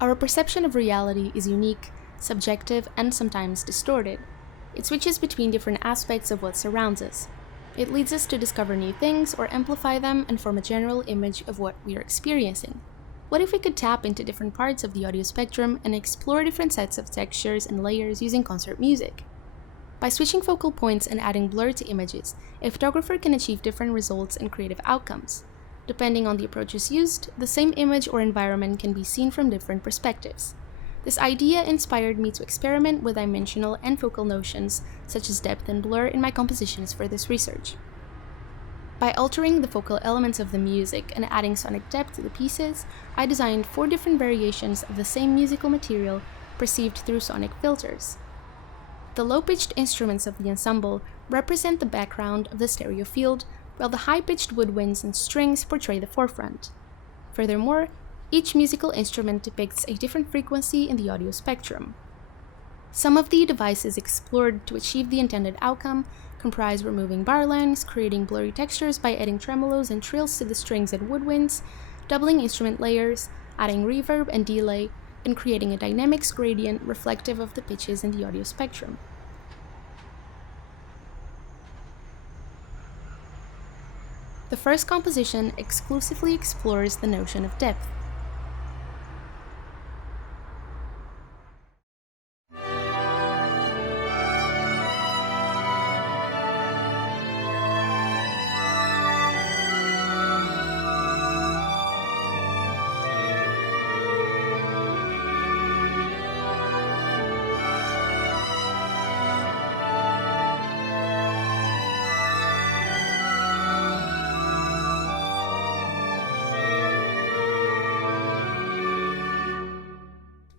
Our perception of reality is unique, subjective, and sometimes distorted. It switches between different aspects of what surrounds us. It leads us to discover new things or amplify them and form a general image of what we are experiencing. What if we could tap into different parts of the audio spectrum and explore different sets of textures and layers using concert music? By switching focal points and adding blur to images, a photographer can achieve different results and creative outcomes. Depending on the approaches used, the same image or environment can be seen from different perspectives. This idea inspired me to experiment with dimensional and focal notions, such as depth and blur, in my compositions for this research. By altering the focal elements of the music and adding sonic depth to the pieces, I designed 4 different variations of the same musical material perceived through sonic filters. The low-pitched instruments of the ensemble represent the background of the stereo field, while the high-pitched woodwinds and strings portray the forefront. Furthermore, each musical instrument depicts a different frequency in the audio spectrum. Some of the devices explored to achieve the intended outcome comprise removing bar lines, creating blurry textures by adding tremolos and trills to the strings and woodwinds, doubling instrument layers, adding reverb and delay, and creating a dynamics gradient reflective of the pitches in the audio spectrum. The first composition exclusively explores the notion of depth.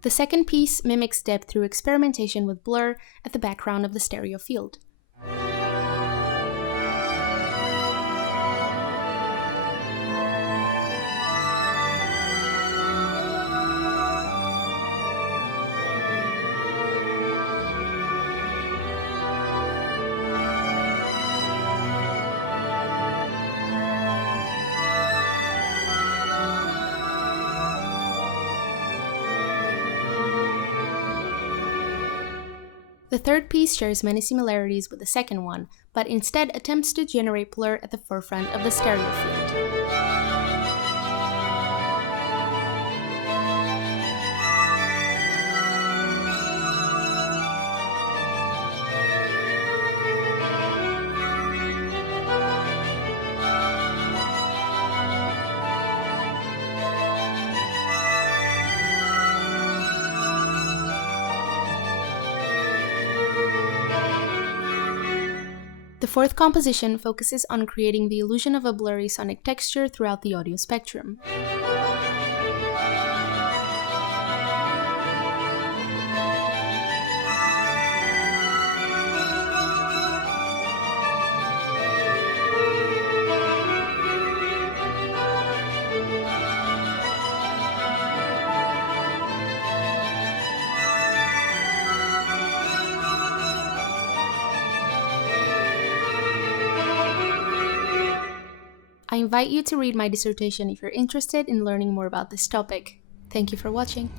The second piece mimics depth through experimentation with blur at the background of the stereo field. The third piece shares many similarities with the second one, but instead attempts to generate blur at the forefront of the stereo field. The fourth composition focuses on creating the illusion of a blurry sonic texture throughout the audio spectrum. I invite you to read my dissertation if you're interested in learning more about this topic. Thank you for watching.